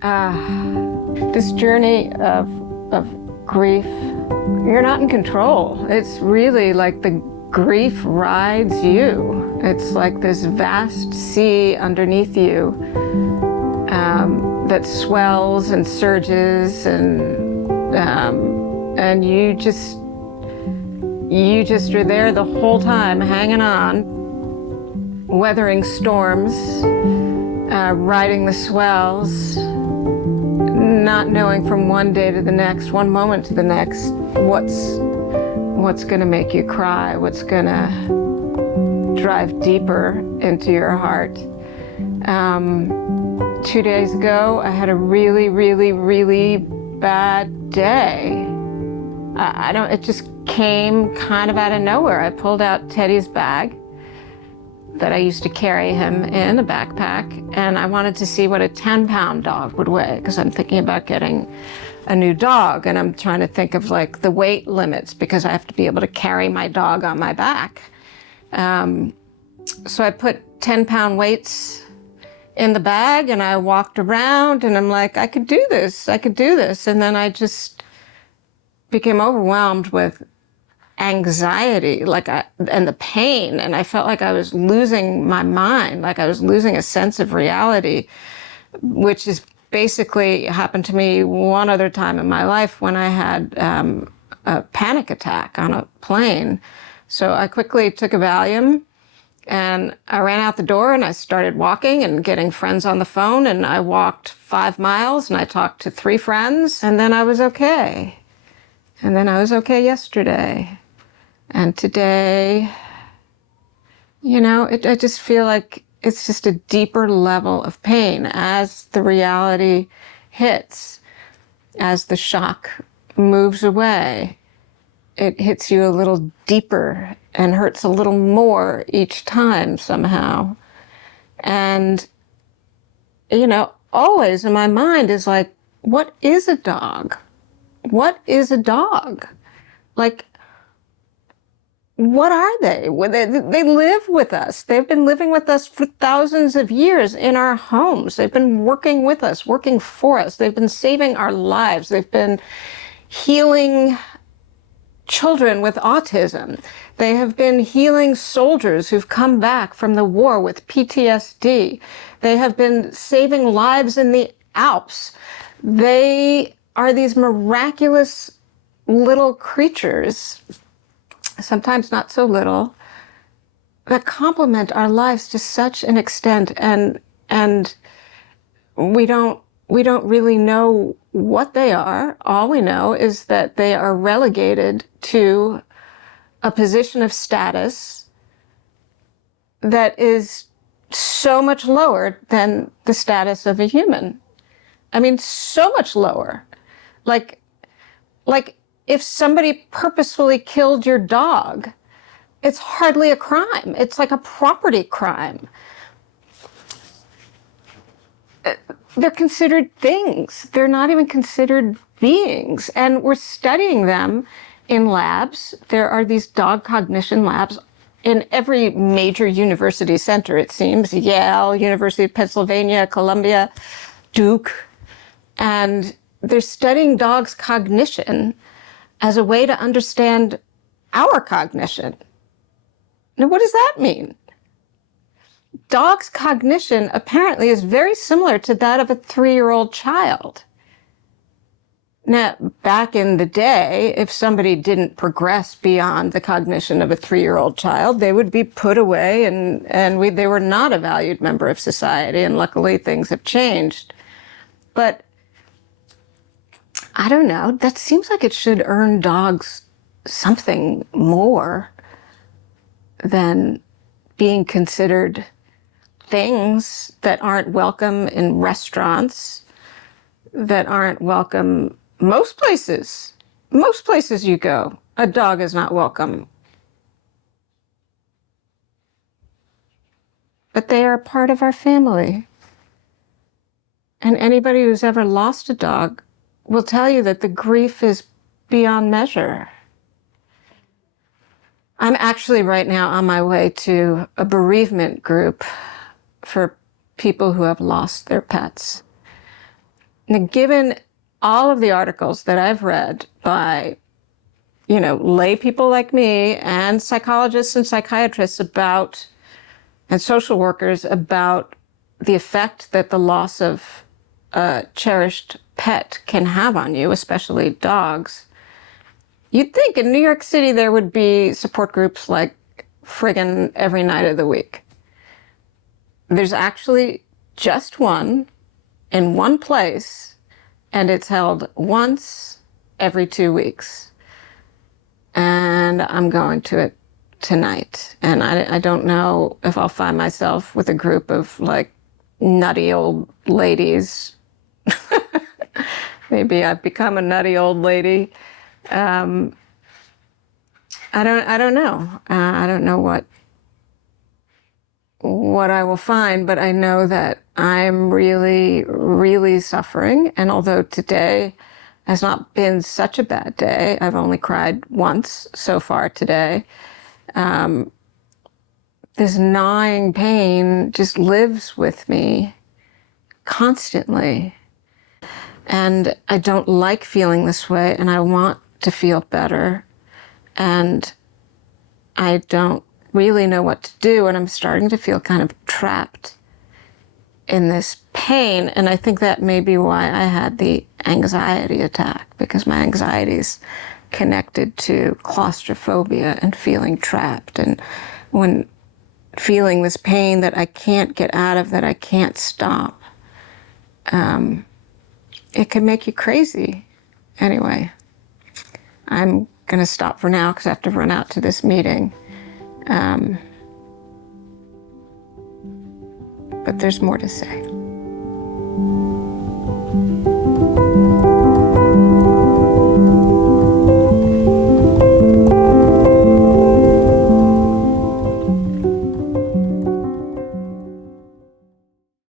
This journey of grief, you're not in control. It's really like the grief rides you. It's like this vast sea underneath you that swells and surges, and you just are there the whole time, hanging on, weathering storms, riding the swells, not knowing from one day to the next, one moment to the next, what's going to make you cry, what's going to drive deeper into your heart. 2 days ago, I had a really, really, really bad day. It just came kind of out of nowhere. I pulled out Teddy's bag that I used to carry him in a backpack, and I wanted to see what a 10-pound dog would weigh, because I'm thinking about getting a new dog, and I'm trying to think of like the weight limits, because I have to be able to carry my dog on my back. So I put 10-pound weights in the bag, and I walked around, and I'm like, I could do this. And then I just became overwhelmed with anxiety, and the pain, and I felt like I was losing my mind, like I was losing a sense of reality, which is basically happened to me one other time in my life when I had a panic attack on a plane. So I quickly took a Valium, and I ran out the door, and I started walking and getting friends on the phone, and I walked 5 miles, and I talked to 3 friends, and then I was okay. And then I was okay yesterday. And today, I just feel like it's just a deeper level of pain as the reality hits, as the shock moves away. It hits you a little deeper and hurts a little more each time somehow. And, always in my mind is like, what is a dog? What is a dog? Like, what are they? They live with us. They've been living with us for thousands of years in our homes. They've been working with us, working for us. They've been saving our lives. They've been healing children with autism. They have been healing soldiers who've come back from the war with PTSD. They have been saving lives in the Alps. They are these miraculous little creatures, sometimes not so little, that complement our lives to such an extent, and we don't really know what they are. All we know is that they are relegated to a position of status that is so much lower than the status of a human. I mean, so much lower. Like if somebody purposefully killed your dog, it's hardly a crime. It's like a property crime. They're considered things. They're not even considered beings. And we're studying them in labs. There are these dog cognition labs in every major university center, it seems. Yale, University of Pennsylvania, Columbia, Duke. And they're studying dogs' cognition as a way to understand our cognition. Now, what does that mean? Dogs' cognition apparently is very similar to that of a 3-year-old child. Now, back in the day, if somebody didn't progress beyond the cognition of a 3-year-old child, they would be put away, and they were not a valued member of society, and luckily things have changed. But I don't know, that seems like it should earn dogs something more than being considered things that aren't welcome in restaurants, that aren't welcome most places. Most places you go, a dog is not welcome. But they are a part of our family. And anybody who's ever lost a dog will tell you that the grief is beyond measure. I'm actually right now on my way to a bereavement group for people who have lost their pets. Now, given all of the articles that I've read by, lay people like me and psychologists and psychiatrists and social workers about the effect that the loss of a cherished pet can have on you, especially dogs, you'd think in New York City there would be support groups like friggin' every night of the week. There's actually just one in one place, and it's held once every 2 weeks. And I'm going to it tonight. And I don't know if I'll find myself with a group of like nutty old ladies. Maybe I've become a nutty old lady. I don't know. I don't know what I will find, but I know that I'm really, really suffering. And although today has not been such a bad day, I've only cried once so far today. This gnawing pain just lives with me constantly. And I don't like feeling this way, and I want to feel better. And I don't really know what to do, and I'm starting to feel kind of trapped in this pain. And I think that may be why I had the anxiety attack, because my anxiety is connected to claustrophobia and feeling trapped. And when feeling this pain that I can't get out of, that I can't stop, it can make you crazy. Anyway, I'm going to stop for now because I have to run out to this meeting. But there's more to say.